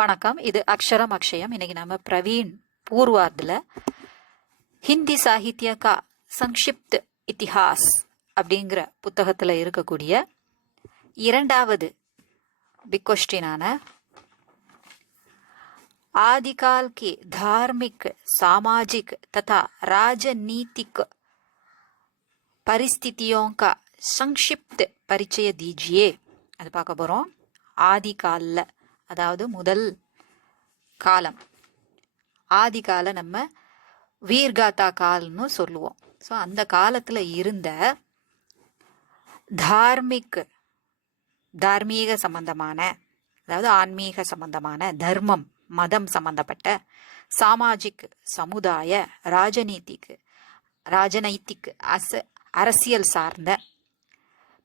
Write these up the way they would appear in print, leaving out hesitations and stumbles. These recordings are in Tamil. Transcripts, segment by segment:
வணக்கம். இது அக்ஷரம் அக்ஷயம். இன்னைக்கு நம்ம பிரவீன் பூர்வார்டில் ஹிந்தி சாகித்ய கா சங்ஷிப்த் இத்திஹாஸ் அப்படிங்கிற புத்தகத்தில் இருக்கக்கூடிய இரண்டாவது பிக் क्वेश्चन आदिकाल के धार्मिक, सामाजिक तथा राजनीतिक परिस्थितियों का संक्षिप्त परिचय दीजिए. அது பார்க்க போகிறோம். ஆதிகாலில், அதாவது முதல் காலம். ஆதிகால நம்ம வீர்காத்தா கால்னு சொல்லுவோம். ஸோ அந்த காலத்தில் இருந்த தார்மீக சம்பந்தமான, அதாவது ஆன்மீக சம்பந்தமான, தர்மம் மதம் சம்பந்தப்பட்ட, சாமாஜிக் சமுதாய, ராஜநைத்திக் அரசியல் சார்ந்த,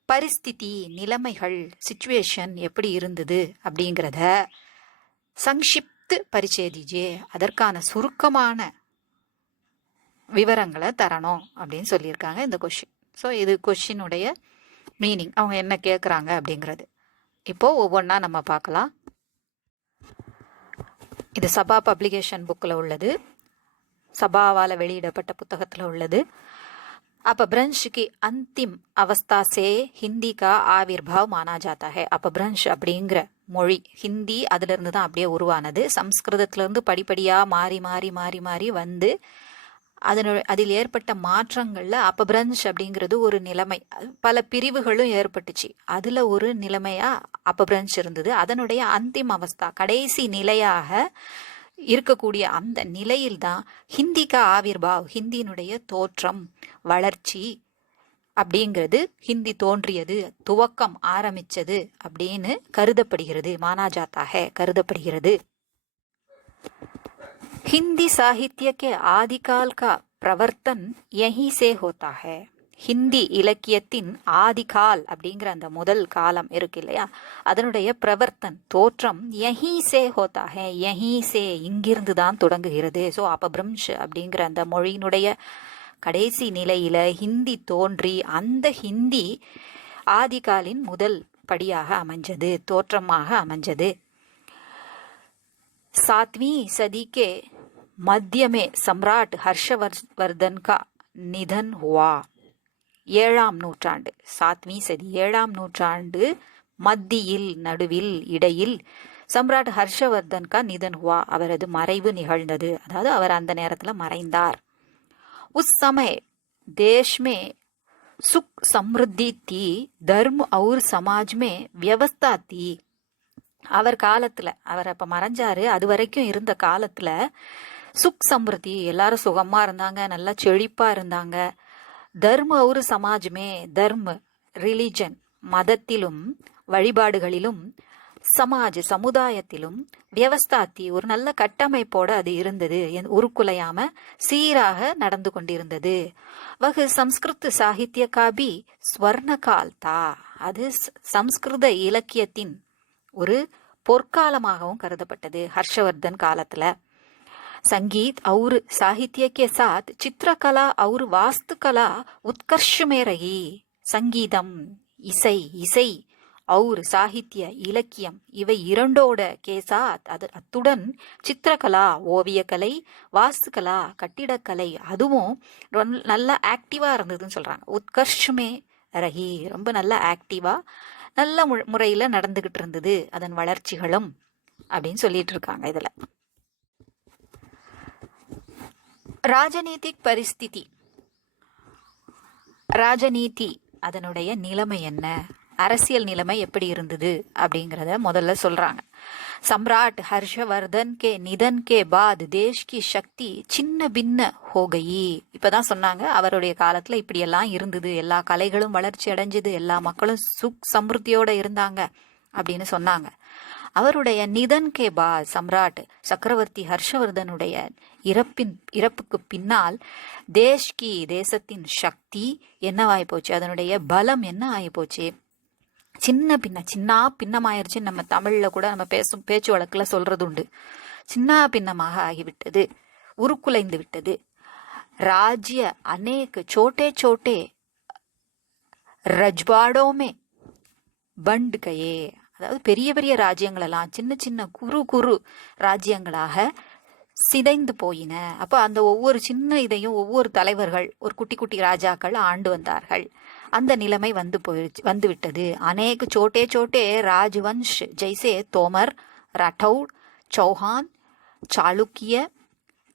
பரிஸ்திதி நிலைமைகள், சிச்சுவேஷன் எப்படி இருந்தது அப்படிங்கிறத சங்ஷிப்து பரிச்சேதிஜே, அதற்கான சுருக்கமான விவரங்களை தரணும் அப்படின்னு சொல்லியிருக்காங்க இந்த கொஷின். ஸோ இது கொஷினுடைய மீனிங், அவங்க என்ன கேட்குறாங்க அப்படிங்கிறது. இப்போ ஒவ்வொன்றா நம்ம பார்க்கலாம். இது சபா பப்ளிகேஷன் புக்கில் உள்ளது, சபாவால் வெளியிடப்பட்ட புத்தகத்தில் உள்ளது. अपभ्रंश की अंतिम अवस्था से हिंदी का आविर्भाव माना जाता है. अपभ्रंश அப்படிங்கிற மொழி ஹிந்தி அதிலிருந்து தான் அப்படியே உருவானது. சம்ஸ்கிருதத்திலிருந்து படிப்படியாக மாறி மாறி மாறி மாறி வந்து அதில் ஏற்பட்ட மாற்றங்களில் அப்பபிரன்ஷ் அப்படிங்கிறது ஒரு நிலைமை. பல பிரிவுகளும் ஏற்பட்டுச்சு. அதில் ஒரு நிலைமையாக அப்பபிரன்ஷ் இருந்தது. அதனுடைய அந்திம் அவஸ்தா, கடைசி நிலையாக இருக்கக்கூடிய அந்த நிலையில்தான் ஹிந்திக்கா ஆவிர்பாவ், ஹிந்தியினுடைய தோற்றம், வளர்ச்சி அப்படிங்கிறது, ஹிந்தி தோன்றியது, துவக்கம் ஆரம்பிச்சது அப்படின்னு கருதப்படுகிறது. மானாஜாத்தாக கருதப்படுகிறது. हिंदी साहित्य के आदिकाल का प्रवर्तन यहीं से होता है. ஹிந்தி இலக்கியத்தின் ஆதிகால் அப்படிங்கிற அந்த முதல் காலம் இருக்கு இல்லையா, அதனுடைய பிரவர்த்தன், தோற்றம், யஹி சே ஹோத்தா ஹே, யஹி சே இங்கிருந்து தான் தொடங்குகிறது. ஸோ அப்பபிரம்ஷ் அப்படிங்கிற அந்த மொழியினுடைய கடைசி நிலையில ஹிந்தி தோன்றி, அந்த ஹிந்தி ஆதிகாலின் முதல் படியாக அமைஞ்சது, தோற்றமாக அமைஞ்சது. 7वीं सदी के मध्य में सम्राट हर्षवर्धन का निधन हुआ. 7ஆம் நூற்றாண்டு, 7वीं சதி, 7ஆம் நூற்றாண்டு மத்தியில், நடுவில், இடையில், சம்ராட் ஹர்ஷவர்தன் கா நிதன் ஹுவா, அவரது மறைவு நிகழ்ந்தது. அதாவது அவர் அந்த நேரத்தில் மறைந்தார். उस समय देश में सुख समृद्धि थी, धर्म और समाज में व्यवस्था थी. அவர் காலத்தில், அவர் அப்போ மறைஞ்சாரு, அது வரைக்கும் இருந்த காலத்தில் சுக் சம்ருத்தி, எல்லாரும் சுகமாக இருந்தாங்க, நல்லா செழிப்பாக இருந்தாங்க. தர்ம ஒரு சமாஜ்மே, தர்ம ரிலிஜன் மதத்திலும் வழிபாடுகளிலும், சமாஜ் சமுதாயத்திலும், வியவஸ்தாத்தி ஒரு நல்ல கட்டமைப்போடு அது இருந்தது, உருக்குலையாம சீராக நடந்து கொண்டிருந்தது. வகு சம்ஸ்கிருத் சாகித்ய காபி ஸ்வர்ண கால்தா, அது சம்ஸ்கிருத இலக்கியத்தின் ஒரு பொற்காலமாகவும் கருதப்பட்டது ஹர்ஷவர்தன் காலத்துல. संगीत और साहित्य के साथ चित्रकला और वास्तुकला उत्कर्ष में रही. சங்கீதம், இசை और சாகித்ய, இலக்கியம், இவை இரண்டோட கேசாத், அத்துடன் சித்திரகலா, ஓவியக்கலை, வாஸ்துகலா, கட்டிடக்கலை, அதுவும் நல்ல ஆக்டிவா இருந்ததுன்னு சொல்றாங்க. உத்கர்ஷமே ரஹி, ரொம்ப நல்ல ஆக்டிவா, நல்ல முறையில் நடந்துகிட்டு இருந்தது அதன் வளர்ச்சிகளும் அப்படின்னு சொல்லிட்டு இருக்காங்க. இதுல ராஜநீதிக் பரிஸ்திதி, ராஜநீதி அதனுடைய நிலைமை என்ன, அரசியல் நிலைமை எப்படி இருந்தது அப்படிங்கிறத முதல்ல சொல்றாங்க. सम्राट हर्षवर्धन के निधन के बाद देश की शक्ति சின்ன பின்ன हो गई. இப்பதான் சொன்னாங்க, அவருடைய காலத்துல இப்படியெல்லாம் இருந்தது, எல்லா கலைகளும் வளர்ச்சி அடைஞ்சது, எல்லா மக்களும் சுக் சம்ருத்தியோட இருந்தாங்க அப்படின்னு சொன்னாங்க. அவருடைய நிதன் கே பாத், சம்ராட் சக்கரவர்த்தி ஹர்ஷவர்தனுடைய இறப்புக்கு பின்னால் தேசத்தின் சக்தி என்னவாகி போச்சு, அதனுடைய பலம் என்ன ஆகி போச்சு, சின்ன பின்னமாயிருச்சுன்னு நம்ம தமிழ்ல கூட நம்ம பேச்சு வழக்கில் சொல்றது உண்டு. சின்ன பின்னமாக ஆகிவிட்டது, உருக்குலைந்து விட்டது. ராஜ்ய அநேக சோட்டே சோட்டே ரஜ்வாடோமே பண்ட் கயே, அதாவது பெரிய பெரிய ராஜ்யங்களெல்லாம் சின்ன சின்ன குறு குறு ராஜ்யங்களாக சிதைந்து போயின. அப்போ அந்த ஒவ்வொரு சின்ன இதையும் ஒவ்வொரு தலைவர்கள் ஒரு குட்டி குட்டி ராஜாக்கள் ஆண்டு வந்தார்கள். அந்த நிலைமை வந்து விட்டது. அநேக சோட்டே சோட்டே ராஜவंश जैसे तोमर, राठौड़, चौहान, चालुक्य,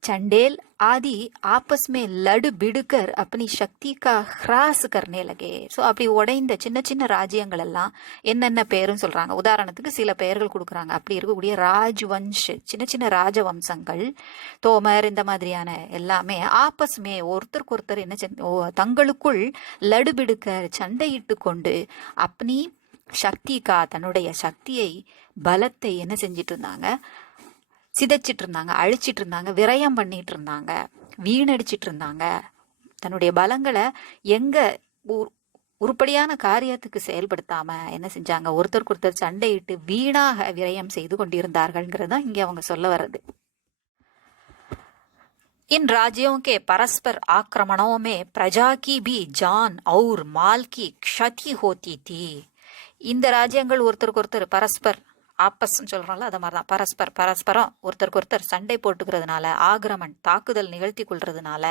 चंडेल आदि आपस में लड़ बिड़कर अपनी शक्ति का ह्रास करने लगे. ஸோ அப்படி உடைந்த சின்ன சின்ன ராஜ்யங்கள் எல்லாம் என்னென்ன பேருன்னு சொல்றாங்க. உதாரணத்துக்கு சில பெயர்கள் கொடுக்குறாங்க. அப்படி இருக்கக்கூடிய ராஜ்வंश சின்ன சின்ன ராஜவம்சங்கள், தோமர் இந்த மாதிரியான எல்லாமே ஆப்பஸ்மே ஒருத்தருக்கு ஒருத்தர் என்ன தங்களுக்குள் லடுபிடுக்க சண்டையிட்டு கொண்டு அப்னி சக்திக்கா தன்னுடைய சக்தியை பலத்தை என்ன செஞ்சிட்டு இருந்தாங்க, சிதைச்சிட்டு இருந்தாங்க, அழிச்சிட்டு இருந்தாங்க, விரயம் பண்ணிட்டு இருந்தாங்க, வீணடிச்சிட்டு இருந்தாங்க. தன்னுடைய பலங்களை எங்க உருப்படியான காரியத்துக்கு செயல்படுத்தாம என்ன செஞ்சாங்க, ஒருத்தருக்கு ஒருத்தர் சண்டையிட்டு வீணாக விரயம் செய்து கொண்டிருந்தார்கள்ங்கிறது தான் இங்க அவங்க சொல்ல வர்றது. इन राज्यों के परस्पर आक्रमणों में प्रजा की भी जान और माल की क्षति होती थी. இந்த ராஜ்யங்கள் ஒருத்தருக்கு ஒருத்தர் பரஸ்பர் ஆப்பஸ்ன்னு சொல்றோம்ல, அது மாதிரிதான் பரஸ்பரம் ஒருத்தருக்கு ஒருத்தர் சண்டை போட்டுக்கிறதுனால, ஆக்கிரமண் தாக்குதல் நிகழ்த்தி கொள்றதுனால,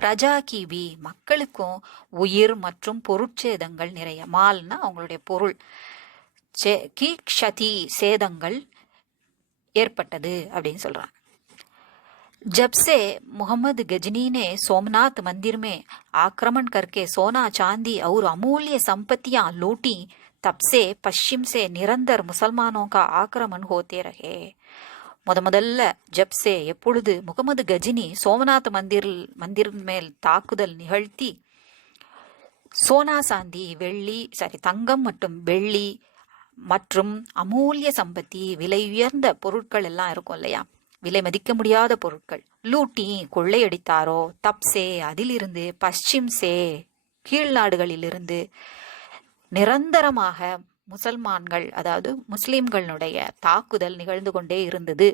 பிரஜா கிபி மக்களுக்கும் உயிர் மற்றும் பொருட்சேதங்கள் நிறைய, மால்னா அவங்களுடைய பொருள், கி க்ஷதி சேதங்கள் ஏற்பட்டது அப்படின்னு சொல்றாங்க. जब से मोहम्मद गजनी ने सोमनाथ मंदिर में आक्रमण करके सोना चांदी और अमूल्य संपत्तियां लूटी, तब से पश्चिम से निरंतर मुसलमानों का आक्रमण होते रहे. முதல்ல ஜப்சே எப்பொழுது முகமது கஜினி சோமநாத் மந்திர் மேல் தாக்குதல் நிகழ்த்தி சோனா சாந்தி தங்கம் மற்றும் வெள்ளி மற்றும் அமூல்ய சம்பத்தி விலை உயர்ந்த பொருட்கள் எல்லாம் இருக்கும் இல்லையா, விலை மதிக்க முடியாத பொருட்கள், லூட்டி கொள்ளையடித்தாரோ, தப்சே அதிலிருந்து, பশ্চিமசே கீழ்நாடுகளிலிருந்து நிரந்தரமாக முசல்மான்கள் அதாவது முஸ்லிம்களுடைய தாக்குதல் நிகழ்ந்து கொண்டே இருந்தது.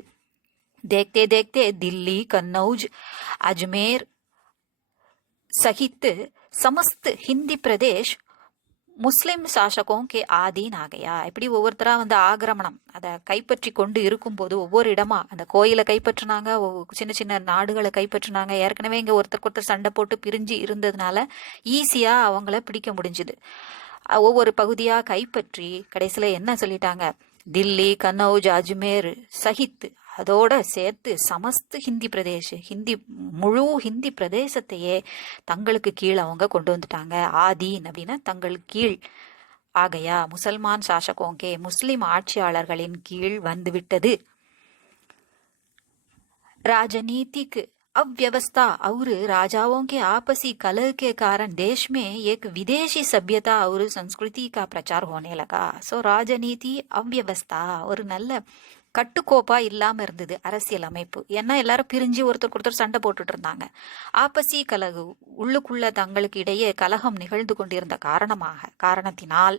देखते देखते दिल्ली, कन्नौज, अजमेर सहित समस्त हिंदी प्रदेश முஸ்லிம் சாசகோங்கே ஆதீன் ஆகையா. இப்படி ஒவ்வொருத்தரா வந்து ஆக்கிரமணம் அதை கைப்பற்றி கொண்டு இருக்கும்போது ஒவ்வொரு இடமா அந்த கோயிலை கைப்பற்றினாங்க, சின்ன சின்ன நாடுகளை கைப்பற்றினாங்க. ஏற்கனவே இங்க ஒருத்தருக்கு ஒருத்தர் சண்டை போட்டு பிரிஞ்சு இருந்ததுனால ஈஸியா அவங்கள பிடிக்க முடிஞ்சுது. ஒவ்வொரு பகுதியா கைப்பற்றி கடைசியில என்ன சொல்லிட்டாங்க, தில்லி, கன்னௌஜ், அஜ்மேர் சஹித் அதோட சேர்த்து சமஸ்து முழு ஹிந்தி பிரதேசத்தையே தங்களுக்கு கீழ் அவங்க கொண்டு வந்துட்டாங்க. ஆதீன் அப்படின்னா தங்களுக்கு கீழ் ஆகையா, முசல்மான் சாசகோங்கே முஸ்லிம் ஆட்சியாளர்களின் கீழ் வந்துவிட்டது. राजनीतिक अव्यवस्था और राजाओं के आपसी कलह के कारण देश में एक विदेशी सभ्यता और संस्कृति का प्रचार होने लगा. सो राजनीति अव्यवस्था ஒரு நல்ல கட்டுக்கோப்பா இல்லாம இருந்தது அரசியல் அமைப்பு. ஏன்னா எல்லாரும் பிரிஞ்சு ஒருத்தருக்கு ஒருத்தர் சண்டை போட்டுட்டு இருந்தாங்க. ஆப்பசி கலகு உள்ளுக்குள்ள தங்களுக்கு இடையே கலகம் நிகழ்ந்து கொண்டிருந்த காரணத்தினால்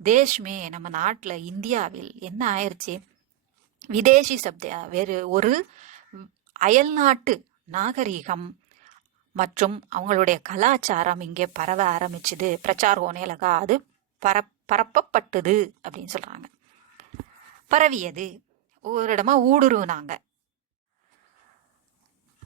தேஷ்மே நம்ம நாட்டுல இந்தியாவில் என்ன ஆயிடுச்சு, விதேசி சப்த வேறு ஒரு அயல்நாட்டு நாகரீகம் மற்றும் அவங்களுடைய கலாச்சாரம் இங்கே பரவ ஆரம்பிச்சுது. பிரச்சார் ஹோனேலகா அது பரப்பப்பட்டது அப்படின்னு சொல்றாங்க. பரவியது, ஒரு இடமா ஊடுருவினாங்க.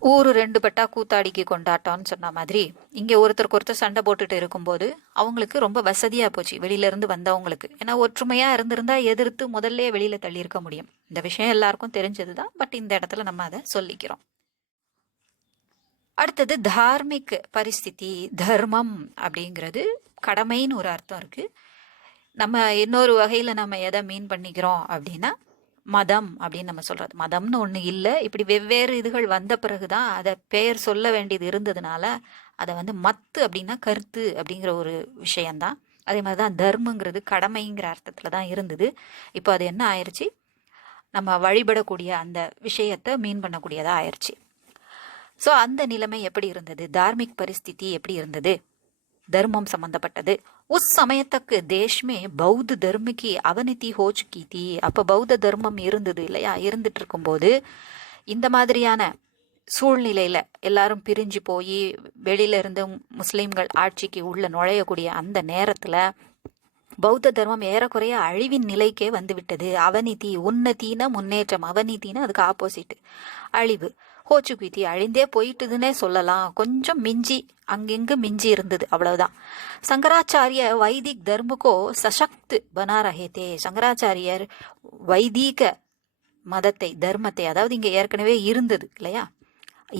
ஊரு ரெண்டு பட்டா கூத்தாடிக்கு கொண்டாட்டம்னு சொன்ன மாதிரி இங்க ஒருத்தருக்கு ஒருத்தர் சண்டை போட்டுட்டு இருக்கும்போது அவங்களுக்கு ரொம்ப வசதியா போச்சு வெளியில இருந்து வந்தவங்களுக்கு. ஏன்னா ஒற்றுமையா இருந்திருந்தா எதிர்த்து முதல்ல வெளியில தள்ளி இருக்க முடியும். இந்த விஷயம் எல்லாருக்கும் தெரிஞ்சதுதான், பட் இந்த இடத்துல நம்ம அதை சொல்லிக்கிறோம். அடுத்தது தார்மிக் பரிஸ்திதி. தர்மம் அப்படிங்கிறது கடமைன்னு ஒரு அர்த்தம் இருக்கு. நம்ம இன்னொரு வகையில நம்ம எதை மீன் பண்ணிக்கிறோம் அப்படின்னா மதம் அப்படின்னு நம்ம சொல்றது. மதம்னு ஒண்ணு இல்லை, இப்படி வெவ்வேறு இதுகள் வந்த பிறகுதான் அதை பெயர் சொல்ல வேண்டியது இருந்ததுனால அதை வந்து மத்து அப்படின்னா கருத்து அப்படிங்கிற ஒரு விஷயம்தான். அதே மாதிரிதான் தர்மங்கிறது கடமைங்கிற அர்த்தத்துல தான் இருந்தது. இப்போ அது என்ன ஆயிடுச்சு, நம்ம வழிபடக்கூடிய அந்த விஷயத்தை மீன் பண்ணக்கூடியதா ஆயிடுச்சு. ஸோ அந்த நிலைமை எப்படி இருந்தது, தார்மிக் பரிஸ்திதி எப்படி இருந்தது, தர்மம் சம்பந்தப்பட்டது. உஸ் சமயத்துக்கு தேஷ்மே பௌத்த தர்மக்கு அவநதி ஹோ சுக்கி தீ. அப்ப பௌத்த தர்மம் இருந்தது இல்லையா, இருந்துட்டு இருக்கும்போது இந்த மாதிரியான சூழ்நிலையில எல்லாரும் பிரிஞ்சு போய் வெளியில இருந்து முஸ்லிம்கள் ஆட்சிக்கு உள்ள நுழையக்கூடிய அந்த நேரத்துல பௌத்த தர்மம் ஏறக்குறைய அழிவின் நிலைக்கே வந்துவிட்டது. அவநீதி, உன்னதின முன்னேற்றம், அவநீதினா அதுக்கு ஆப்போசிட் அழிவு. ஹோச்சுகுத்தி அழிந்தே போயிட்டுதுன்னே சொல்லலாம். கொஞ்சம் மிஞ்சி அங்கெங்கு மிஞ்சி இருந்தது, அவ்வளவுதான். சங்கராச்சாரிய வைதிக் தர்மக்கோ சசக்த் பனா ரஹேதே. சங்கராச்சாரியர் வைதீக மதத்தை, தர்மத்தை, அதாவது இங்க ஏற்கனவே இருந்தது இல்லையா,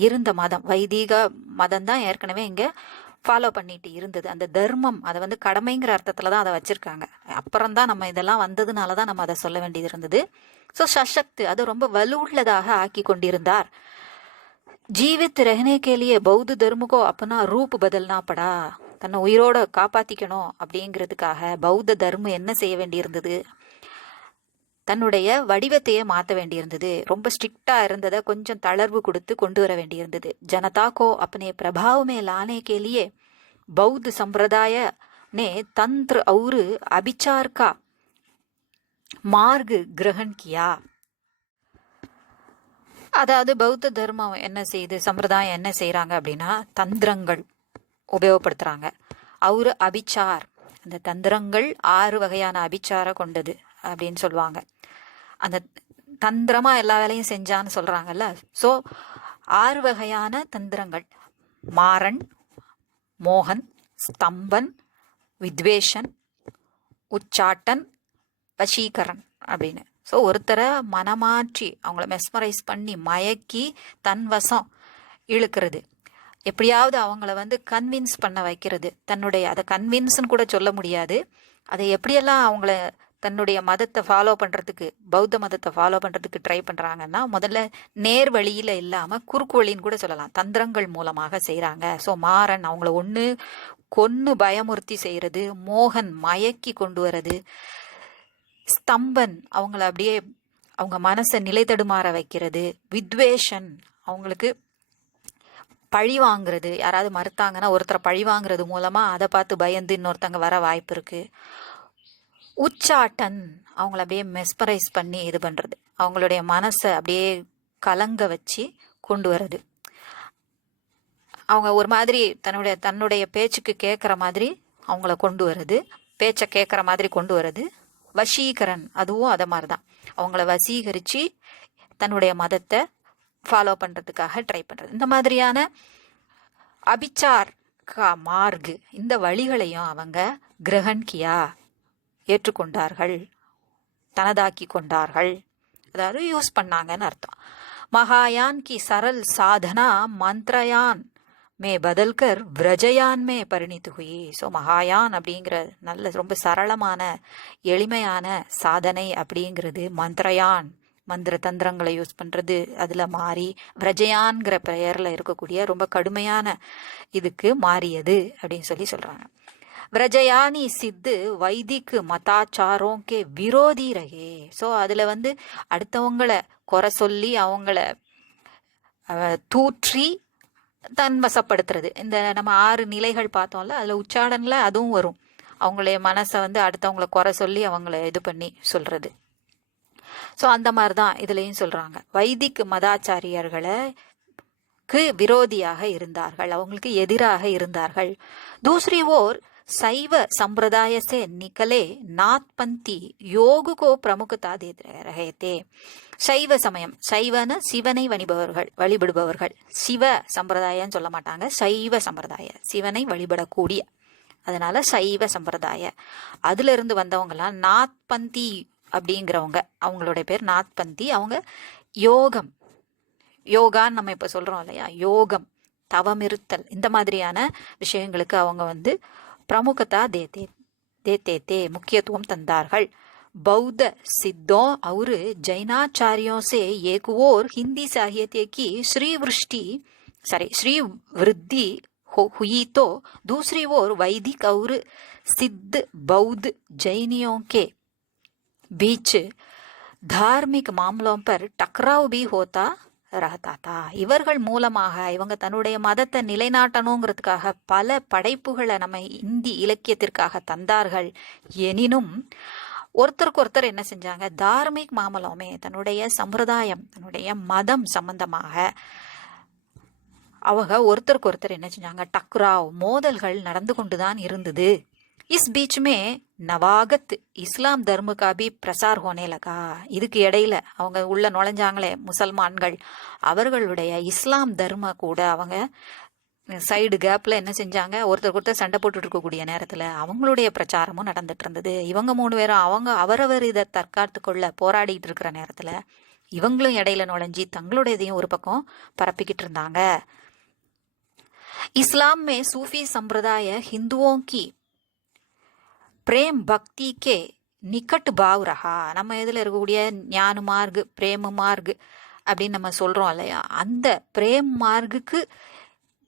இருந்த மதம், வைதீக மதம் தான் ஏற்கனவே இங்க ஃபாலோ பண்ணிட்டு இருந்தது. அந்த தர்மம் அதை வந்து கடமைங்கிற அர்த்தத்துல தான் அதை வச்சிருக்காங்க. அப்புறம்தான் நம்ம இதெல்லாம் வந்ததுனால தான் நம்ம அதை சொல்ல வேண்டியது இருந்தது. ஸோ சசக்த், அது ரொம்ப வலுவுள்ளதாக ஆக்கி கொண்டிருந்தார். ஜீவித் ரஹனே கேலியே பௌத்த தர்மக்கோ அப்பனா ரூப் பதல்னா படா. தன்னை உயிரோட காப்பாத்திக்கணும் அப்படிங்கிறதுக்காக பௌத்த தர்மம் என்ன செய்ய வேண்டியிருந்தது, தன்னுடைய வடிவத்தையே மாற்ற வேண்டியிருந்தது. ரொம்ப ஸ்ட்ரிக்டா இருந்ததை கொஞ்சம் தளர்வு கொடுத்து கொண்டு வர வேண்டியிருந்தது. ஜனதா கோ अपने प्रभाव में लाने के लिए बौद्ध संप्रदाय ने तंत्र और अभिचार का मार्ग ग्रहण किया. அதாவது பௌத்த தர்மம் என்ன செய்யுது, சம்பிரதாயம் என்ன செய்யறாங்க அப்படின்னா தந்திரங்கள் உபயோகப்படுத்துறாங்க. அவரு அபிச்சார், அந்த தந்திரங்கள் 6 வகையான அபிச்சார கொண்டது அப்படின்னு சொல்லுவாங்க. அந்த தந்திரமா எல்லா வேலையும் செஞ்சான்னு சொல்றாங்கல்ல. ஸோ 6 வகையான தந்திரங்கள்: மாறன், மோகன், ஸ்தம்பன், வித்வேஷன், உச்சாட்டன், வசீகரன் அப்படின்னு. ஸோ ஒருத்தரை மனமாற்றி அவங்கள மெஸ்மரைஸ் பண்ணி மயக்கி தன் வசம் இழுக்கிறது, எப்படியாவது அவங்கள வந்து கன்வின்ஸ் பண்ண வைக்கிறது. தன்னுடைய, அதை கன்வின்ஸ்ன்னு கூட சொல்ல முடியாது, அதை எப்படியெல்லாம் அவங்கள தன்னுடைய மதத்தை ஃபாலோ பண்ணுறதுக்கு, பௌத்த மதத்தை ஃபாலோ பண்ணுறதுக்கு ட்ரை பண்ணுறாங்கன்னா, முதல்ல நேர் வழியில் இல்லாமல் குறுக்கு வழின்னு கூட சொல்லலாம், தந்திரங்கள் மூலமாக செய்கிறாங்க. ஸோ மாறன் அவங்கள ஒன்று கொன்று பயமுறுத்தி செய்கிறது, மோகன் மயக்கி கொண்டு வர்றது, ஸ்தம்பன் அவங்கள அப்படியே அவங்க மனசை நிலை தடுமாற வைக்கிறது, வித்வேஷன் அவங்களுக்கு பழி வாங்குறது, யாராவது மறுத்தாங்கன்னா ஒருத்தரை பழி வாங்குறது மூலமாக அதை பார்த்து பயந்து இன்னொருத்தங்க வர வாய்ப்பு இருக்குது. உச்சாட்டன் அவங்கள அப்படியே மெஸ்பரைஸ் பண்ணி இது பண்ணுறது, அவங்களுடைய மனசை அப்படியே கலங்க வச்சு கொண்டு வர்றது, அவங்க ஒரு மாதிரி தன்னுடைய பேச்சுக்கு கேட்குற மாதிரி அவங்கள கொண்டு வர்றது, பேச்சை கேட்குற மாதிரி கொண்டு வர்றது. வசீகரன் அதுவும் அதை மாதிரி தான், அவங்கள வசீகரித்து தன்னுடைய மதத்தை ஃபாலோ பண்ணுறதுக்காக ட்ரை பண்ணுறது. இந்த மாதிரியான அபிச்சார் கா மார்க், இந்த வழிகளையும் அவங்க கிரகண் கியா ஏற்றுக்கொண்டார்கள், தனதாக்கி கொண்டார்கள், அதாவது யூஸ் பண்ணாங்கன்னு அர்த்தம். மகாயான் கி சரல் சாதனா மந்த்ரயான் மே பதல்கர் விரஜயான் மே பரிணித்து ஹுயி. ஸோ மகாயான் அப்படிங்கிற நல்ல ரொம்ப சரளமான எளிமையான சாதனை அப்படிங்கிறது மந்த்ரயான், மந்திர தந்திரங்களை யூஸ் பண்ணுறது, அதில் மாறி விரஜயான்கிற பெயரில் இருக்கக்கூடிய ரொம்ப கடுமையான இதுக்கு மாறியது அப்படின்னு சொல்கிறாங்க. விரஜயானி சித்து வைதிக் மதாச்சாரோங்கே விரோதி ரகே. ஸோ அதில் வந்து அடுத்தவங்களை குறை சொல்லி அவங்கள தூற்றி தன் வசப்படுத்துறது. இந்த நம்ம 6 நிலைகள் பார்த்தோம்ல, அதில் உச்சாடனில் அதுவும் வரும். அவங்களுடைய மனசை வந்து அடுத்தவங்களை குறை சொல்லி அவங்கள இது பண்ணி சொல்றது. ஸோ அந்த மாதிரி தான் இதுலேயும் சொல்கிறாங்க. வைதிக் மதாச்சாரியர்களுக்கு விரோதியாக இருந்தார்கள், அவங்களுக்கு எதிராக இருந்தார்கள். தூசரி ஓர் சைவ संप्रदाय से निकले नाथपंथी योग को प्रमुखता देते रहे थे. சைவ சமயம், சைவன சிவனை வழிபடுபவர்கள், சிவ சம்பிரதாயன்னு சொல்ல மாட்டாங்க, சைவ சம்பிரதாய, சிவனை வழிபடக்கூடிய, அதனால சைவ சம்பிரதாய. அதுல இருந்து வந்தவங்கலாம் நாத்பந்தி அப்படிங்கிறவங்க, அவங்களுடைய பேர் நாத்பந்தி. அவங்க யோகம், யோகான்னு நம்ம இப்ப சொல்றோம் இல்லையா, யோகம், தவமிருத்தல், இந்த மாதிரியான விஷயங்களுக்கு அவங்க வந்து பிரமுகத்தா தேத்தே முக்கியத்துவம் தந்தார்கள். बौद्ध सिद्धों और जैनाचार्यों से एक और हिंदी साहित्य की श्री वृद्धि हुई तो दूसरी ओर वैदिक और सिद्ध बौद्ध जैनियों के बीच धार्मिक मामलों पर टकराव भी होता रहता था. இவர்கள் மூலமாக இவங்க தன்னுடைய மதத்தை நிலைநாட்டணுங்கிறதுக்காக பல படைப்புகளை நம்ம இந்தி இலக்கியத்திற்காக தந்தார்கள். எனினும் ஒருத்தருக்கு ஒருத்தர் என்ன செஞ்சாங்க, தார்மீக் மாமலமே, தன்னுடைய சம்பிரதாயம், தன்னுடைய மதம் சம்பந்தமாக அவங்க ஒருத்தருக்கு ஒருத்தர் என்ன செஞ்சாங்க, டக்ராவ், மோதல்கள் நடந்து கொண்டுதான் இருந்தது. இஸ் பீச் மே நவாகத் இஸ்லாம் தர்ம கா பி பிரசார் ஹோனே லகா. இதுக்கு இடையில அவங்க உள்ள நுழைஞ்சாங்களே முசல்மான்கள், அவர்களுடைய இஸ்லாம் தர்ம கூட அவங்க சைடு கேப்ல என்ன செஞ்சாங்க, ஒருத்தருக்கு ஒருத்தர் சண்டை போட்டுட்டு இருக்கக்கூடிய நேரத்துல அவங்களுடைய பிரச்சாரமும் நடந்துட்டு இருந்தது. இவங்க 3 பேரும் அவங்க அவரவர் இதை தற்காத்து கொள்ள போராடிட்டு இருக்கிற நேரத்துல இவங்களும் இடையில நுழைஞ்சி தங்களுடையதையும் ஒரு பக்கம் பரப்பிக்கிட்டு இருந்தாங்க. इस्लाम में सूफी संप्रदाय हिंदुओं की प्रेम भक्ति के निकट भाव रहा. நம்ம இதில் இருக்கக்கூடிய ஞான மார்க் பிரேம மார்க் அப்படின்னு நம்ம சொல்றோம் இல்லையா, அந்த பிரேம் மார்க்குக்கு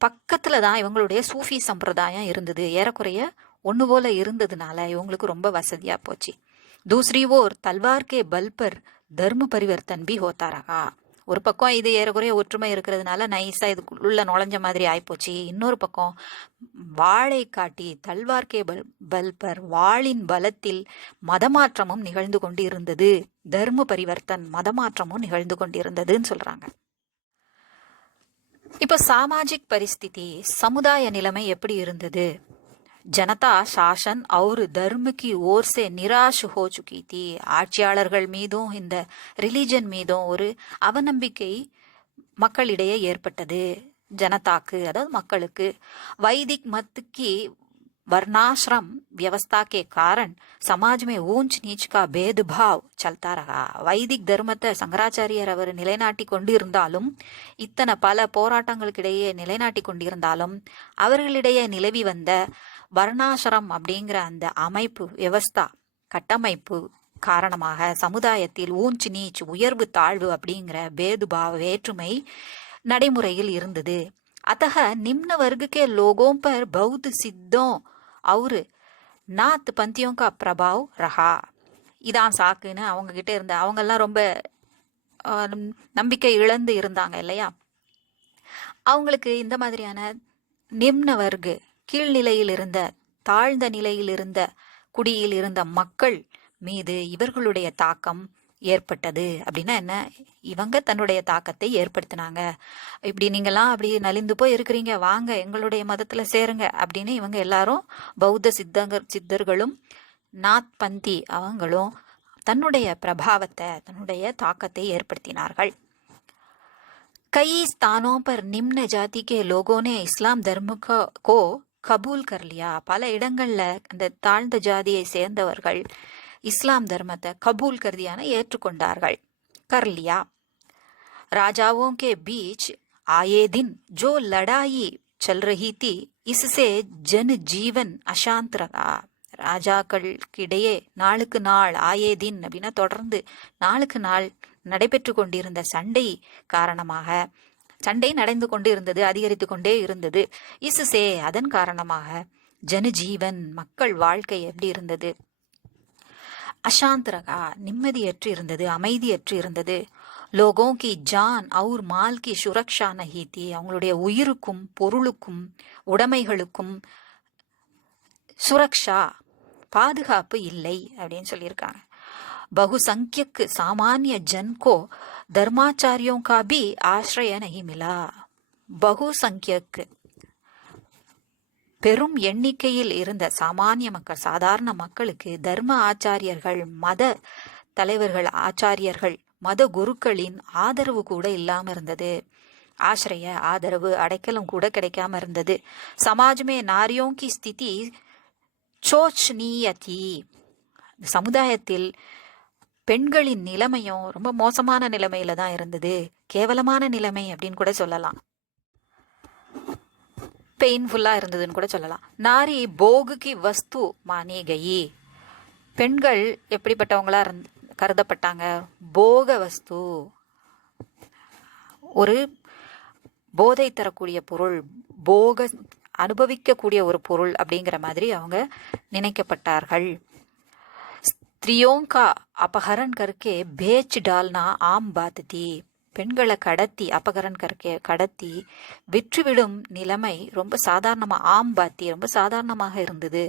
பக்கத்துல தான் இவங்களுடைய சூஃபி சம்பிரதாயம் இருந்தது. ஏறக்குறைய ஒன்று போல இருந்ததுனால இவங்களுக்கு ரொம்ப வசதியா போச்சு. दूसरी ओर तलवार के बल पर धर्म परिवर्तन भी होता रहा. ஒரு பக்கம் இது ஏறக்குறைய ஒற்றுமை இருக்கிறதுனால நைஸா இதுக்குள்ள நுழைஞ்ச மாதிரி ஆயிப்போச்சு. இன்னொரு பக்கம் வாளை காட்டி தல்வார்கே பல்பர் வாளின் பலத்தில் மதமாற்றமும் நிகழ்ந்து கொண்டு இருந்தது. தர்ம பரிவர்த்தன் மதமாற்றமும் நிகழ்ந்து கொண்டிருந்ததுன்னு சொல்றாங்க. இப்ப சாமாஜிக் பரிஸ்திதி சமுதாய நிலைமை எப்படி இருந்தது? जनता शासन और धर्म की ओर से निराश हो चुकी थी. ஆட்சியாளர்கள் மீதும் இந்த ரிலிஜன் மீதும் ஒரு அவநம்பிக்கை மக்களிடையே ஏற்பட்டது. ஜனதாக்கு அதாவது மக்களுக்கு वैदिक मत की वर्णाश्रम व्यवस्था के कारण समाज में ऊंच नीच का भेदभाव चलता रहा. வைதிக் தர்மத்தை சங்கராச்சாரியர் அவர் நிலைநாட்டி கொண்டிருந்தாலும், இத்தனை பல போராட்டங்களுக்கிடையே நிலைநாட்டி கொண்டிருந்தாலும் அவர்களிடையே நிலவி வந்த வர்ணாசிரம் அப்படிங்கிற அந்த அமைப்பு வியவஸ்தா கட்டமைப்பு காரணமாக சமுதாயத்தில் ஊஞ்ச் நீச் உயர்வு தாழ்வு அப்படிங்கிற பேதுபாவ வேற்றுமை நடைமுறையில் இருந்தது. अतः निम्न वर्ग के लोगों पर बौद्ध सिद्धों और नाथ पंथियों का प्रभाव रहा. இதான் சாக்குன்னு அவங்க கிட்ட இருந்த அவங்கெல்லாம் ரொம்ப நம்பிக்கை இழந்து இருந்தாங்க இல்லையா, அவங்களுக்கு இந்த மாதிரியான நிம்ன வர்க்கு கீழ்நிலையில் இருந்த தாழ்ந்த நிலையில் இருந்த குடியில் இருந்த மக்கள் மீது இவர்களுடைய தாக்கம் ஏற்பட்டது. அப்படின்னா என்ன, இவங்க தன்னுடைய தாக்கத்தை ஏற்படுத்தினாங்க. இப்படி நீங்கெல்லாம் அப்படி நலிந்து போய் இருக்கிறீங்க, வாங்க எங்களுடைய மதத்துல சேருங்க அப்படின்னு இவங்க எல்லாரும் பௌத்த சித்தர்களும் நாத் பந்தி அவங்களும் தன்னுடைய பிரபாவத்தை தன்னுடைய தாக்கத்தை ஏற்படுத்தினார்கள். कई स्थानों पर निम्न जाति के लोगों ने इस्लाम धर्म को கபூல் கர்லியா. பல இடங்கள்ல அந்த தாழ்ந்த ஜாதியை சேர்ந்தவர்கள் இஸ்லாம் தர்மத்தை கபூல் கர்தியான ஏற்றுக்கொண்டார்கள். கர்லியா. राजाओं के बीच आए दिन जो लड़ाई चल रही थी इससे जन जीवन अशांत रहा. ராஜாக்களுக்கிடையே நாளுக்கு நாள் ஆயே தின் அப்படின்னா தொடர்ந்து நாளுக்கு நாள் நடைபெற்று கொண்டிருந்த சண்டை காரணமாக சண்டை நடந்து கொண்டு இருந்தது, அதிகரித்து கொண்டே இருந்தது. இசுசே அதன் காரணமாக ஜனஜீவன் மக்கள் வாழ்க்கை எப்படி இருந்தது, அசாந்தரகா நிம்மதியற்று இருந்தது, அமைதியற்று இருந்தது. லோகோं की जान और माल की सुरक्षा नहीं थी. அவங்களுடைய உயிருக்கும் பொருளுக்கும் உடைமைகளுக்கும் சுரக்ஷா பாதுகாப்பு இல்லை அப்படின்னு சொல்லியிருக்காங்க. बहुसंख्यक सामान्य जन को धर्माचार्यों का भी आश्रय नहीं मिला. बहुसंख्यक பெரும் எண்ணிக்கையில் இருந்த சாமானிய மக்கள் சாதாரண மக்களுக்கு தர்ம ஆச்சாரியர்கள் மத தலைவர்கள் ஆச்சாரியர்கள் மத குருக்களின் ஆதரவு கூட இல்லாம இருந்தது. ஆசிரிய ஆதரவு அடைக்கலம் கூட கிடைக்காம இருந்தது. சமாஜ்மே நாரியோं की स्थिति शोचनीय थी. சமுதாயத்தில் பெண்களின் நிலைமையும் ரொம்ப மோசமான நிலைமையில தான் இருந்தது, கேவலமான நிலைமை அப்படின்னு கூட சொல்லலாம், பெயின்ஃபுல்லா இருந்ததுன்னு கூட சொல்லலாம். நாரி போகுக்கு வஸ்து மானே கயி. பெண்கள் எப்படிப்பட்டவங்களா கருதப்பட்டாங்க, போக வஸ்து ஒரு போதை தரக்கூடிய பொருள், போக அனுபவிக்கக்கூடிய ஒரு பொருள் அப்படிங்கிற மாதிரி அவங்க நினைக்கப்பட்டார்கள். स्त्रियों का अपहरण करके बेच डालना आम बात थी. பெண்களை கடத்தி அபகரன் கற்கே கடத்தி விற்றுவிடும் நிலைமை ரொம்ப சாதாரணமா ஆம் பாத்தி ரொம்ப சாதாரணமாக இருந்தது.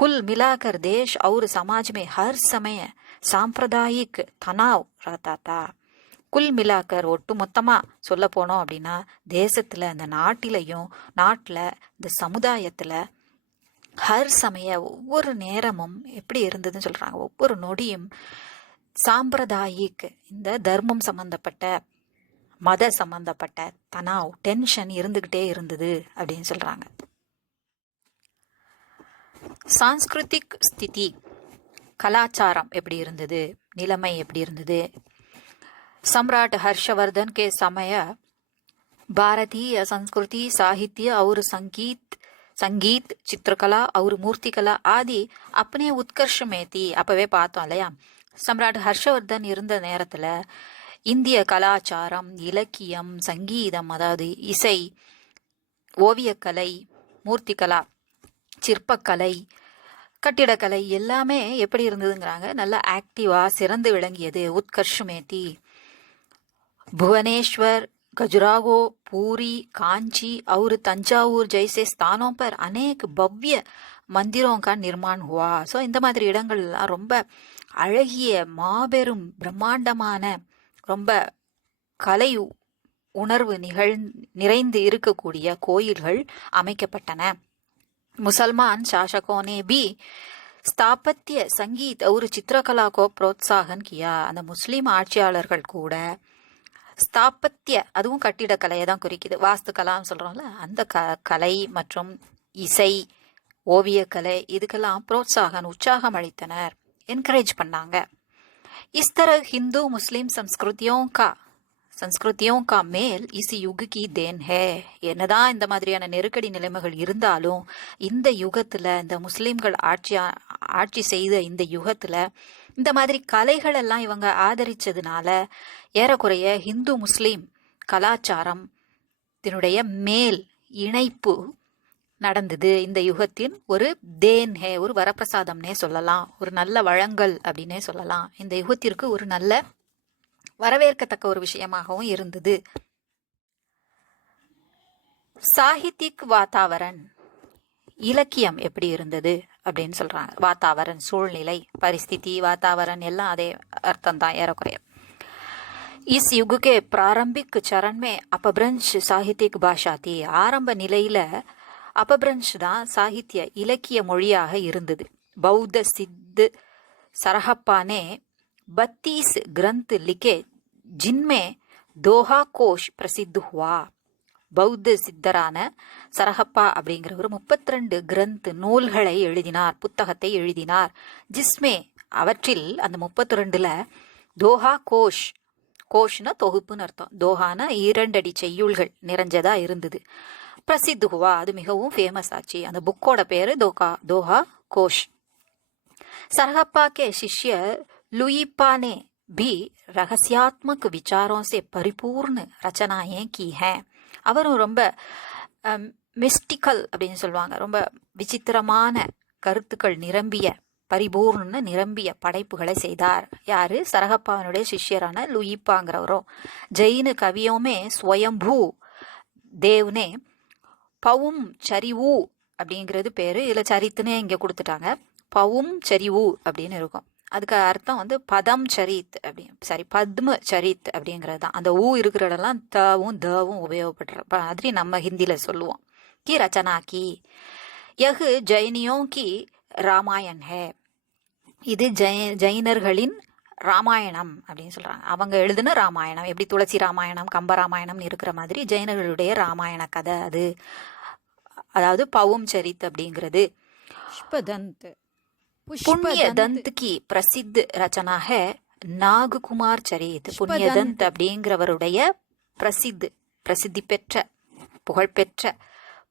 குல் மிலாகர் தேஷ் और समाज में हर समय सांप्रदायिक तनाव रहता था. குல் மிலாக்கர் ஒட்டு மொத்தமா சொல்ல போனோம் அப்படின்னா தேசத்துல அந்த நாட்டிலையும் நாட்டுல இந்த சமுதாயத்துல ஹர் சமய ஒவ்வொரு நேரமும் எப்படி இருந்ததுன்னு சொல்றாங்க. ஒவ்வொரு நொடியும் சாம்பிரதாயிக் இந்த தர்மம் சம்பந்தப்பட்ட மத சம்பந்தப்பட்ட தனாவ் டென்ஷன் இருந்துகிட்டே இருந்தது அப்படின்னு சொல்றாங்க. சான்ஸ்கிருதிக் ஸ்திதி கலாச்சாரம் எப்படி இருந்தது, நிலைமை எப்படி இருந்தது. सम्राट हर्षवर्धन के समय भारतीय संस्कृति, साहित्य और संगीत, चित्रकला और मूर्तिकला आदि अपने उत्कर्ष में थी. அப்பவே பார்த்தோம் இல்லையா, சம்ராட் ஹர்ஷவர்தன் இருந்த நேரத்துல இந்திய கலாச்சாரம், இலக்கியம், சங்கீதம், அதாவது இசை, ஓவியக்கலை, மூர்த்திகலா, சிற்பக்கலை, கட்டிடக்கலை எல்லாமே எப்படி இருந்ததுங்கிறாங்க, நல்ல ஆக்டிவா சிறந்து விளங்கியது. உத்கர்ஷமேதி भुवनेश्वर, खजुराहो, पूरी, कांची और तंजावूर जैसे स्थानों पर अनेक भव्य मंदिरों का निर्माण हुआ. ஸோ இந்த மாதிரி இடங்கள்லாம் ரொம்ப அழகிய மாபெரும் பிரம்மாண்டமான ரொம்ப கலை உணர்வு நிறைந்து இருக்கக்கூடிய கோயில்கள் அமைக்கப்பட்டன. मुसलमान शासकों ने भी स्थापत्य, संगीत और चित्रकला को प्रोत्साहन किया. அந்த முஸ்லிம் ஆட்சியாளர்கள் கூட ஸ்தாபத்திய, அதுவும் கட்டிடக்கலையை தான் குறிக்குது, வாஸ்து கலான்னு சொல்றோம்ல, அந்த கலை மற்றும் இசை, ஓவியக்கலை இதுக்கெல்லாம் புரோத்சாகன், உற்சாகம் அளித்தனர், என்கரேஜ் பண்ணாங்க. இஸ் तरह हिंदू मुस्लिम संस्कृतियों का मेल इस युग की देन है. என்னதான் இந்த மாதிரியான நெருக்கடி நிலைமைகள் இருந்தாலும் இந்த யுகத்துல, இந்த முஸ்லிம்கள் ஆட்சி செய்த இந்த யுகத்துல இந்த மாதிரி கலைகள் எல்லாம் இவங்க ஆதரிச்சதுனால ஏறக்குறைய ஹிந்து முஸ்லிம் கலாச்சாரம் இதனுடைய மேல் இணைப்பு நடந்தது. இந்த யுகத்தின் ஒரு தேன் ஹே, ஒரு வரப்பிரசாதம்னே சொல்லலாம், ஒரு நல்ல வழங்கல் அப்படின்னே சொல்லலாம். இந்த யுகத்திற்கு ஒரு நல்ல வரவேற்கத்தக்க ஒரு விஷயமாகவும் இருந்தது. சாகித்யிக் வாத்தாவரன், இலக்கியம் எப்படி இருந்தது அப்படின்னு சொல்றாங்க. வாத்தாவரன் சூழ்நிலை, பரிஸ்திதி, வாத்தாவரன் எல்லாம் அதே அர்த்தம் தான் ஏறக்குறைய. इस युग के प्रारंभिक चरण में अपभ्रंश साहित्यिक भाषा थी. ஆரம்ப நிலையில அபபிரன்ஷ் தான் சாகித்ய இலக்கிய மொழியாக இருந்தது. பௌத்த சித் सरहप्पा ने 32 ग्रंथ लिखे जिनमें दोहा कोश प्रसिद्ध हुआ. பௌத்த சித்தரான சரஹப்பா அப்படிங்கிறவர் 32 கிரந்த் நூல்களை எழுதினார், புத்தகத்தை எழுதினார். ஜிஸ்மே, அவற்றில் அந்த 32ல தோஹா கோஷ், கோஷ்னா தொகுப்புன்னு அர்த்தம், தோஹானா 2 அடி செய்யுள்கள் நிறைஞ்சதா இருந்தது. பிரசித்து ஹுவா, அது மிகவும் ஃபேமஸ் ஆச்சு. அந்த புக்கோட பேரு தோஹா கோஷ். सरहप्पा के शिष्य लुईपा ने भी रहस्यात्मक विचारों से परिपूर्ण रचनाएं की हैं. அவரும் ரொம்ப மிஸ்டிக்கல் அப்படின்னு சொல்லுவாங்க, ரொம்ப விசித்திரமான கருத்துக்கள் நிரம்பிய, பரிபூர்ண நிரம்பிய படைப்புகளை செய்தார். யாரு? சரஹப்பாவினுடைய சிஷ்யரான லூயிப்பாங்கிறவரும். ஜெயினு கவியோமே ஸ்வயம்பூ தேவ்னே பவும் சரிவு அப்படிங்கிறது பேரு, இதுல சரித்துனே இங்க கொடுத்துட்டாங்க. பவும் சரிவு அப்படின்னு இருக்கும். அதுக்கு அர்த்தம் பதம் சரித் அப்படி, சாரி பத்ம சரித் அப்படிங்கிறது தான். அந்த ஊ இருக்கிற இடம்லாம் தவும் தவும் உபயோகப்படுற மாதிரி நம்ம ஹிந்தியில சொல்லுவோம். கி ரச்சனா கி யஹ் ஜைனியோ கி ராமாயண் ஹே, இது ஜெயினர்களின் ராமாயணம் அப்படின்னு சொல்றாங்க. அவங்க எழுதுன ராமாயணம் எப்படி துளசி ராமாயணம், கம்ப ராமாயணம் இருக்கிற மாதிரி ஜெயினர்களுடைய ராமாயண கதை அது. அதாவது பவும் சரித் அப்படிங்கிறது. புஷ்பதந்த், पुण्य दंत की प्रसिद्ध रचना है नागकुमार चरित. புண்ணியதந்த் அப்படிங்கிறவருடைய பிரசித்தி பெற்ற புகழ்பெற்ற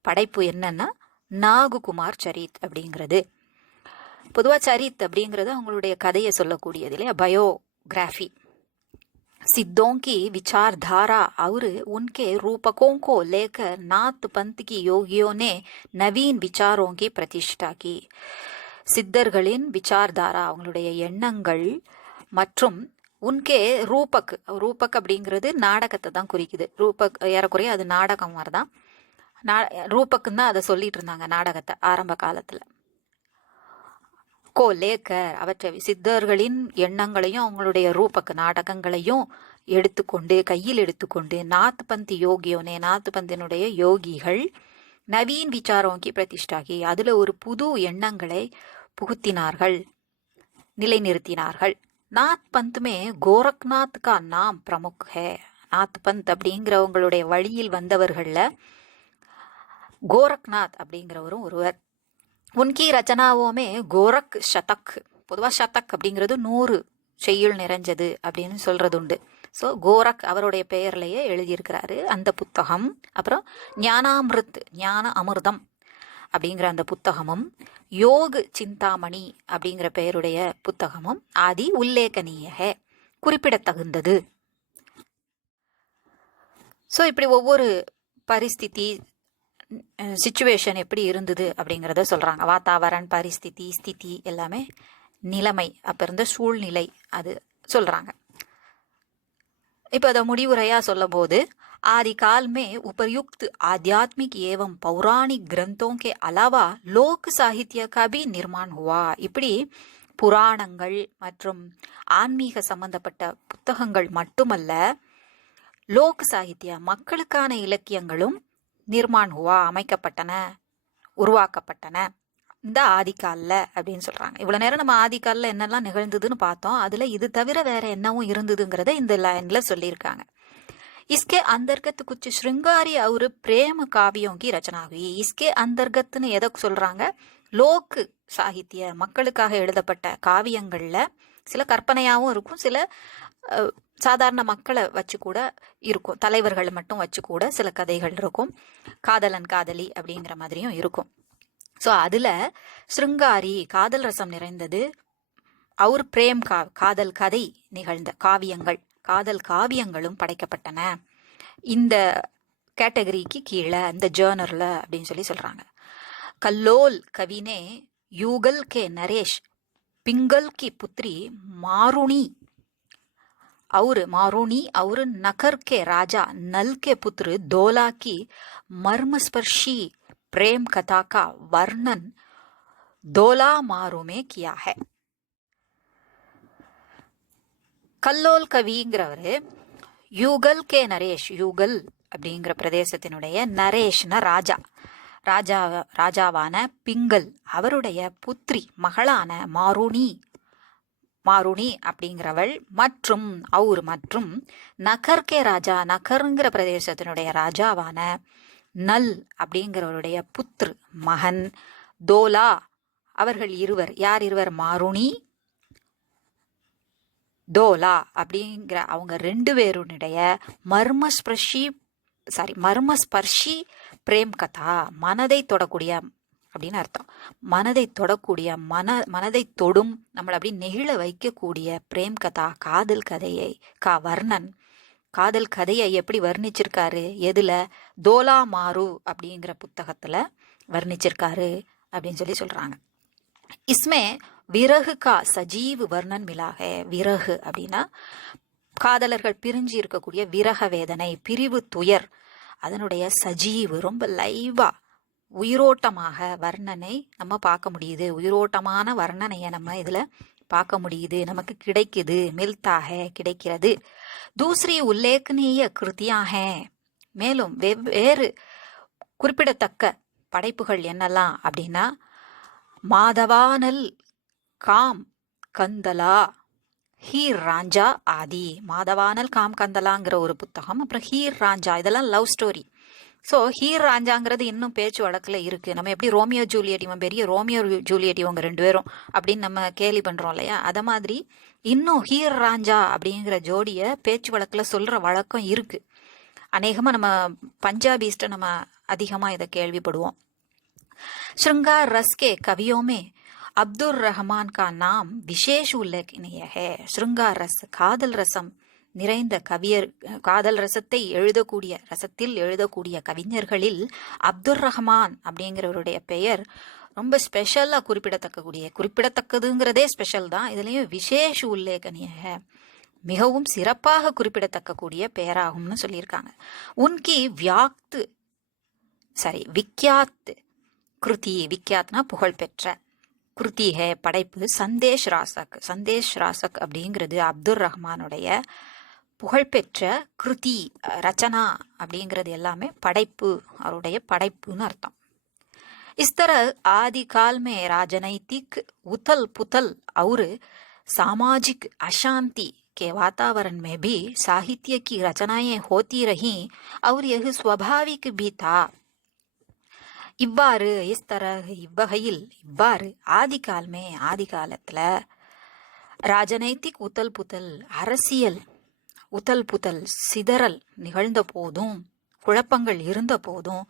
படைப்பு என்னன்னா நாககுமார் சரித் அப்படிங்கிறது. பொதுவா சரித் அப்படிங்கிறது அவங்களுடைய கதையை சொல்லக்கூடியது இல்லையா, பயோகிராஃபி. सिद्धों की विचारधारा और उनके रूपकों को लेकर नाथ पंथ की योगियों ने नवीन विचारों की प्रतिष्ठा की. சித்தர்களின் விசார்தாரா, அவங்களுடைய எண்ணங்கள் மற்றும் உன்கே ரூபக், ரூபக் அப்படிங்கிறது நாடகத்தை தான் குறிக்குது. ரூபக் ஏறக்குறைய அது நாடகம் மாதிரிதான். ரூபக்குன்னு தான் அதை சொல்லிட்டு இருந்தாங்க நாடகத்தை ஆரம்ப காலத்துல. கோ லேக்கர், அவற்றை சித்தர்களின் எண்ணங்களையும் அவங்களுடைய ரூபக்கு நாடகங்களையும் கையில் எடுத்துக்கொண்டு நாத் பந்த் யோகியோனே, நாத் பந்தினுடைய யோகிகள் நவீன் விசாரோங்கி பிரதிஷ்டாகி, அதுல ஒரு புது எண்ணங்களை புகுத்தினார்கள், நிலைநிறுத்தினார்கள். நாத் பந்த்மே கோரக்நாத் கா நாம் பிரமுக் ஹே. நாத் பந்த் அப்படிங்கிறவங்களுடைய வழியில் வந்தவர்கள்ல கோரக்நாத் அப்படிங்கிறவரும் ஒருவர். உன்கி ரச்சனாவோமே கோரக் சதக், பொதுவாக சதக் அப்படிங்கிறது 100 செய்யுள் நிறைஞ்சது அப்படின்னு சொல்றது உண்டு. ஸோ கோரக் அவருடைய பெயர்லேயே எழுதியிருக்கிறாரு அந்த புத்தகம். அப்புறம் ஞானாமிருத், ஞான அமிர்தம் அப்படிங்கிற அந்த புத்தகமும், யோக சிந்தாமணி அப்படிங்கிற பெயருடைய புத்தகமும் ஆதி உல்லேகனீய, குறிப்பிடத்தகுந்தது. ஸோ இப்படி ஒவ்வொரு பரிஸ்திதி சிச்சுவேஷன் எப்படி இருந்தது அப்படிங்கிறத சொல்கிறாங்க. வாத்தாவரன், பரிஸ்திதி, ஸ்திதி எல்லாமே நிலைமை, அப்போ இருந்த சூழ்நிலை அது சொல்கிறாங்க. இப்போ அதை முடிவுரையாக சொல்லும் போது, आदि काल में उपयुक्त आध्यात्मिक एवं पौराणिक ग्रंथों के अलावा लोक साहित्य का भी निर्माण हुआ. இப்படி புராணங்கள் மற்றும் ஆன்மீக சம்பந்தப்பட்ட புத்தகங்கள் மட்டுமல்ல, லோக் சாகித்ய மக்களுக்கான இலக்கியங்களும் நிர்மாண் ஹுவா, அமைக்கப்பட்டன, உருவாக்கப்பட்டன இந்த ஆதிக்காலில் அப்படின்னு சொல்கிறாங்க. இவ்வளோ நேரம் நம்ம ஆதிக்காலில் என்னெல்லாம் நிகழ்ந்ததுன்னு பார்த்தோம். அதில் இது தவிர வேற என்னவும் இருந்ததுங்கிறத இந்த லைனில் சொல்லியிருக்காங்க. इसके अंतर्गत कुछ श्रृंगारी और प्रेम काव्यों की रचना हुई. इसके अंतर्गतன்னு எதை சொல்கிறாங்க? லோக் சாகித்ய மக்களுக்காக எழுதப்பட்ட காவியங்களில் சில கற்பனையாகவும் இருக்கும், சில சாதாரண மக்களை வச்சு கூட இருக்கும், தலைவர்கள் மட்டும் வச்சு கூட சில கதைகள் இருக்கும், காதலன் காதலி அப்படிங்கிற மாதிரியும் இருக்கும். ஸோ அதில் ஸ்ருங்காரி காதல் ரசம் நிறைந்தது, அவர் பிரேம் காதல் கதை நிகழ்ந்த காவியங்கள், காதல் காவியங்களும் படைக்கப்பட்டன இந்த கேட்டகரிக்கு கீழே, இந்த ஜேர்னரில் அப்படின்னு சொல்லி சொல்கிறாங்க. கல்லோல் கவினே யூகல் கே நரேஷ் பிங்கல் की पुत्री मारुणी और नखर के राजा नल के पुत्र दोला की मर्मस्पर्शी प्रेम कथा का वर्णन दोला मारू में किया है. கல்லோல் கவிங்கிறவர் யூகல் கே நரேஷ், யூகல் அப்படிங்கிற பிரதேசத்தினுடைய நரேஷ்ன ராஜாவான பிங்கல் அவருடைய புத்திரி மகளான மாருணி அப்படிங்கிறவள் மற்றும் நகர் கே ராஜா, நகருங்கிற பிரதேசத்தினுடைய ராஜாவான நல் அப்படிங்கிறவருடைய புத்திர மகன் தோலா, அவர்கள் இருவர். யார் இருவர்? மாருணி, தோலா அப்படிங்கிற அவங்க 2 பேருடைய மர்மஸ்பர்ஷி பிரேம் கதா, மனதை தொடக்கூடிய அப்படின்னு அர்த்தம். மனதை தொடக்கூடிய, மனதை தொடும், நம்மளை அப்படி நெகிழ வைக்கக்கூடிய பிரேம் கதா, காதல் கதையை வர்ணன், காதல் கதையை எப்படி வர்ணிச்சிருக்காரு? எதுல? தோலா மாரு அப்படிங்கிற புத்தகத்துல வர்ணிச்சிருக்காரு அப்படின்னு சொல்லி சொல்றாங்க. இஸ்மே விரகு கா சஜீவ் வர்ணன் மிலாக. விரகு அப்படின்னா காதலர்கள் பிரிஞ்சு இருக்கக்கூடிய விரக வேதனை, பிரிவு துயர், அதனுடைய சஜீவ் ரொம்ப லைவா உயிரோட்டமாக வர்ணனை நம்ம பார்க்க முடியுது. உயிரோட்டமான வர்ணனையை நம்ம இதில் பார்க்க முடியுது, நமக்கு கிடைக்குது. மில்தாக கிடைக்கிறது. தூசரி உல்லேகனீய கிருத்தியாக. மேலும் வெவ்வேறு குறிப்பிடத்தக்க படைப்புகள் என்னெல்லாம் அப்படின்னா, மாதவானல் காம் கந்தலா, ஹீர் ராஞ்சா ஆதி. மாதவானல் காம் கந்தலாங்கிற ஒரு புத்தகம், அப்புறம் ஹீர் ராஞ்சா, இதெல்லாம் லவ் ஸ்டோரி. ஸோ ஹீர் ராஞ்சாங்கிறது இன்னும் பேச்சு வழக்கில் இருக்குது. நம்ம எப்படி ரோமியோ ஜூலியட், இவன் பெரிய ரோமியோ ஜூலியட் இவங்க 2 பேரும் அப்படின்னு நம்ம கேலி பண்ணுறோம் இல்லையா, அதை மாதிரி இன்னும் ஹீர் ராஞ்சா அப்படிங்கிற ஜோடியை பேச்சு வழக்கில் சொல்கிற வழக்கம் இருக்குது. அநேகமாக நம்ம பஞ்சாபிஸ்ட்டை நம்ம அதிகமாக இதை கேள்விப்படுவோம். श्रृंगार रस के कवियों में अब्दुल रहमान का नाम विशेष उल्लेखनीय है. श्रृंगार रस, காதல் ரசம் நிறைந்த கவியர், காதல் ரசத்தை ரசத்தில் எழுதக்கூடிய கவிஞர்களில் அப்துல் ரஹ்மான் அப்படிங்கிறவருடைய பெயர் ரொம்ப ஸ்பெஷலாக குறிப்பிடத்தக்கதுங்கிறதே ஸ்பெஷல் தான். இதுலேயும் விசேஷ உல்லேகனிய, மிகவும் சிறப்பாக குறிப்பிடத்தக்கக்கூடிய பெயராகும்னு சொல்லியிருக்காங்க. உன்கி விக்யாத் கிருதி, விக்யாத்னா புகழ்பெற்ற, கிருதி ஹே படைப்பு, சந்தேஷ் ராசக் அப்படிங்கிறது அப்துல் ரஹ்மானுடைய புகழ்பெற்ற கிருதி, ரச்சனா அப்படிங்கிறது எல்லாமே படைப்பு, அவருடைய படைப்புன்னு அர்த்தம். इस तरह आदिकाल में राजनैतिक उथल पुथल और सामाजिक अशांति के वातावरण में भी साहित्य की रचनाएं होती रहीं और यह स्वाभाविक भी था. இவ்வாறு इस तरह இவ்வகையில் இவ்வாறு ஆதி காலத்துல ராஜனைத்திக் உத்தல் புத்தல் அரசியல் உத்தல் புத்தல் சிதறல் நிகழ்ந்த போதும் குழப்பங்கள் இருந்த போதும்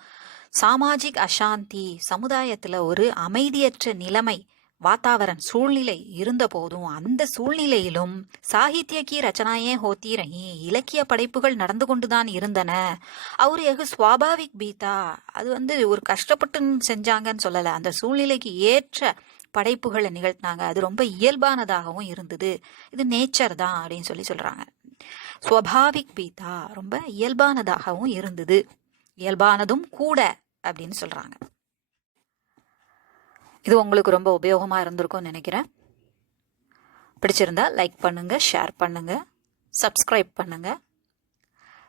சாமாஜிக் அசாந்தி சமுதாயத்துல ஒரு அமைதியற்ற நிலைமை வாத்தாவரன் சூழ்நிலை இருந்த போதும் அந்த சூழ்நிலையிலும் சாகித்யக்கி ரச்சனாயே ஹோத்தி ரஹி இலக்கிய படைப்புகள் நடந்து கொண்டுதான் இருந்தன. அவர் எகு சுவாபாவிக் பீதா அது ஒரு கஷ்டப்பட்டு செஞ்சாங்கன்னு சொல்லல, அந்த சூழ்நிலைக்கு ஏற்ற படைப்புகளை நிகழ்த்தினாங்க. அது ரொம்ப இயல்பானதாகவும் இருந்தது. இது நேச்சர் தான் அப்படின்னு சொல்றாங்க. சுவாபாவிக் பீதா ரொம்ப இயல்பானதாகவும் இருந்தது, இயல்பானதும் கூட அப்படின்னு சொல்றாங்க. இது உங்களுக்கு ரொம்ப உபயோகமாக இருந்திருக்கும்னு நினைக்கிறேன். பிடிச்சிருந்தா லைக் பண்ணுங்க, ஷேர் பண்ணுங்க, சப்ஸ்கிரைப் பண்ணுங்க.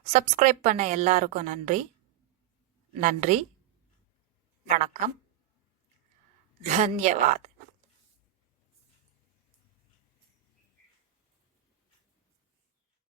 சப்ஸ்கிரைப் பண்ண எல்லாருக்கும் நன்றி. நன்றி, வணக்கம், தன்யவாத்.